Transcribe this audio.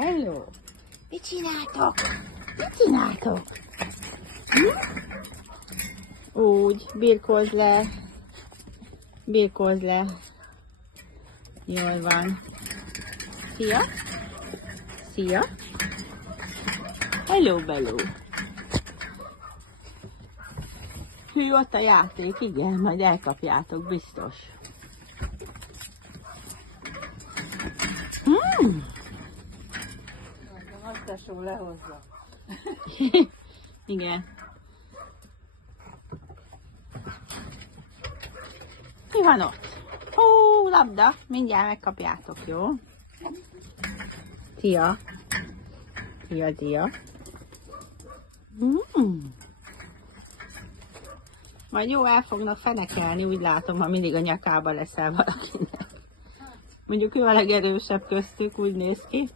Hello! Mit csináltok? Mit csináltok? Úgy, birkózz le. Birkózz le. Jól van. Szia! Szia! Hello, bello! Hű, ott a játék, igen, majd elkapjátok, biztos. A nagytesó lehozza. Igen. Mi van ott? Hú, labda, mindjárt megkapjátok, jó? Tia. Tia, tia. Majd jó, el fognak fenekelni, úgy látom, ha mindig a nyakába leszel valakinek. Mondjuk ő a legerősebb köztük, úgy néz ki.